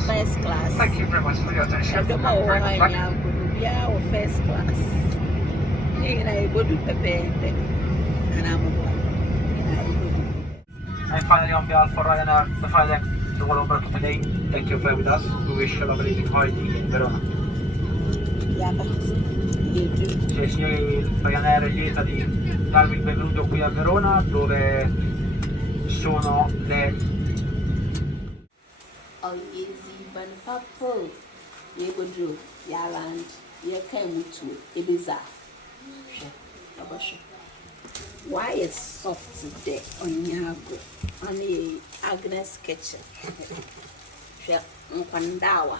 first class. Thank you very much for your attention. I don't know why I'm going to be our first class. I go to Pepe and I'm And finally, on behalf of Ryanair, the flight deck, the whole over today, thank you for being with us. We wish you a lovely holiday in Verona. Cioè, signori Ryanair è lieta di darvi il benvenuto qui a Verona, dove sono le... Oh, easy, but purple. You go do, ya land, you came to Ibiza. Why is soft today on Yago? On the Agnes kitchen. Nkwandawa.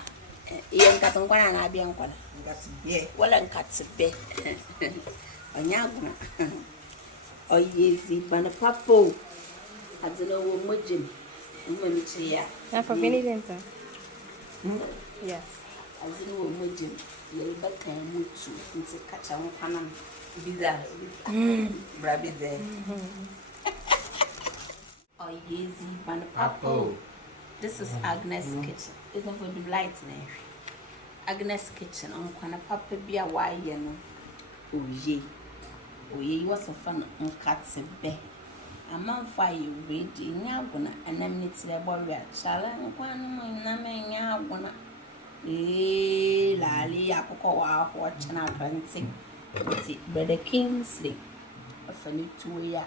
Iye nkata nkwana na abia nkwana. Nkata be. Wala nkata be. Onyago. Oyezi bana papo. Adino wo mojim. Mmamichi ya. Na for Benedetta. Yes. Adino wo mojim. Ye baka mutu nti kacha nkwana. Bizarre. Brabi there. Oyezi bana papo. This is Agnes kitchen. It's not for the light now. Agnes kitchen. I'm gonna papa be a wire no. Oye, oye, what's a fun on cats and bear. A man fire ready. Nyagona and I'm need to the warrior. Chala and one name yagona. Lali, Apoko, watching our fancy. Brother Kingsley. A funny 2 year.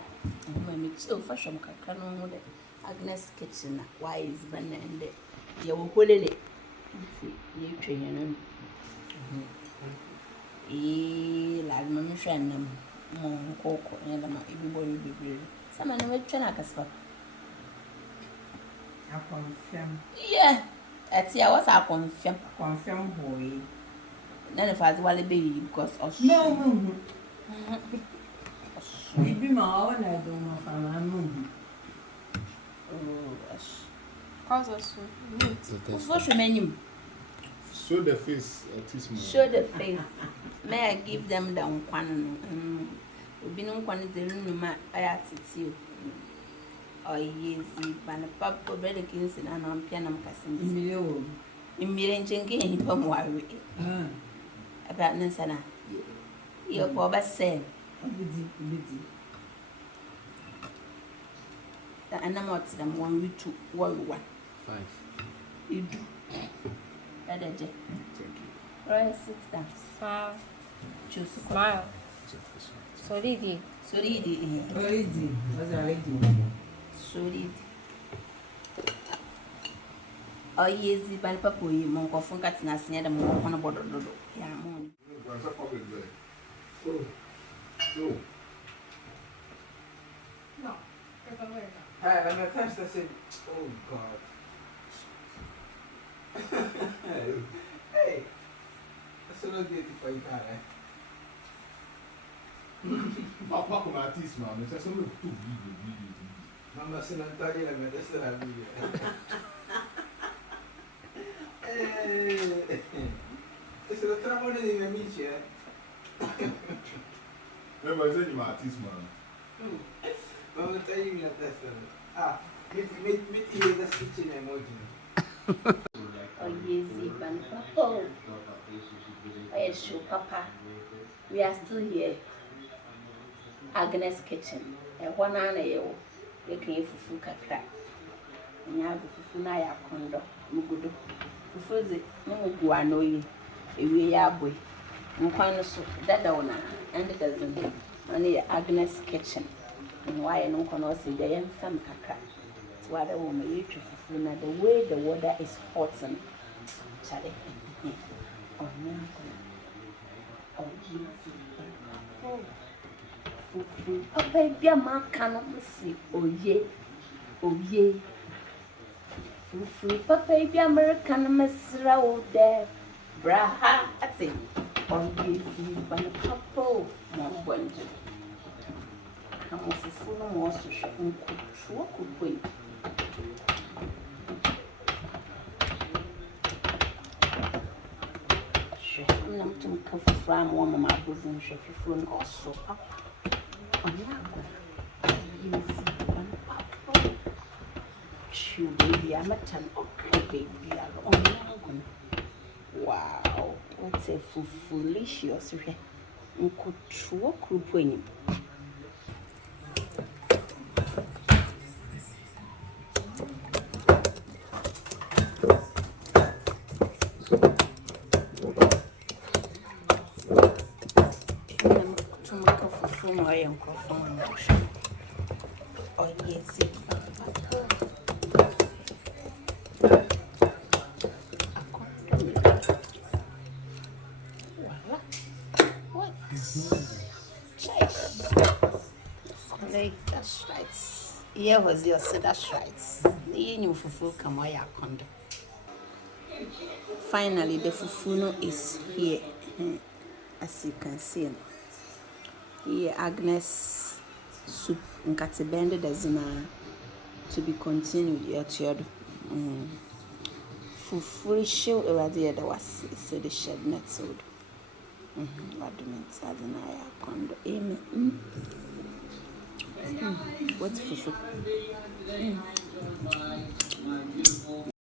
And when it's so fashion, canon with it. Agnes kitchen, why is Banner and the you will hold it. You train like Mammy Shannon, Mon Coco, and everybody will be real. Some of them will train like a spot. I confirm. Yeah, that's yeah, what's I confirm. Confirm, boy. Then if I was a baby because of no. Maybe my own, I don't know if I'm Cause us what's your menu? Show the face. Show the face. May I give them the one? We've been on one of the room. I asked you. Oh, yes, but a pub for better kings and on piano casting. In Miranjin game, from worry about Nansana. Your Boba said, the animals them 1 week to 1 5. You do. Better, Jack. Thank you. Right, sit down. smile. Choose. Smile. Sorry. Sorry, already. sorry. Oh, yes, the Balpapo, you monk of Funkats Nasia, the more on a border. Yeah, moon. No. Hey, I'm at first I said, oh God. Hey, that's not good if I can. Papa come artist man, c'est ça le tout vidéo. Maman c'est l'intérieur la mais c'est la vie. C'est le travail de mes amis. Mais moi c'est un artiste man. Maman t'as eu la tête. Ah, mettez la kitchen emoji. Oh, yes, Balpapo. Oh, sure, Papa. We are still here. Agnes kitchen. And 1 hour you can fufu kakra. And you have fufu na ya kondo. Mugudu. Fufuzi, no guano. We are boy. Mkwano so that one and it doesn't. Only Agnes kitchen. And why no kono say the young fam kakra. It's what I want me to fufu na the way the water is hot and Charlie. Oh, no. Oh, Jesus. Oh. Fufu. Papa, be a man cannot see. Oh, ye. Oh, ye. Fufu. Papa, be American, Miss Row there. Braha. I think. Oh, ye. See, but a couple. More wonder. Come on, fufu, no more social. Could wait. I'm to come from one of my bosom, chef, phone also. Oh, yeah, chew baby. I'm a ton okay baby. Wow, what's a foolicious way? Uncle True Croup. Oh, yes, what? That's right. Yeah, was your say that's right. You fufu come on your condo. Finally, the fufuno is here. As you can see. Here, Agnes soup. Nkati bende dazina to be continued. Yet, fufu show already there was so the shed net sold. What do you mean? Sadina condo. Amen. What's fufu?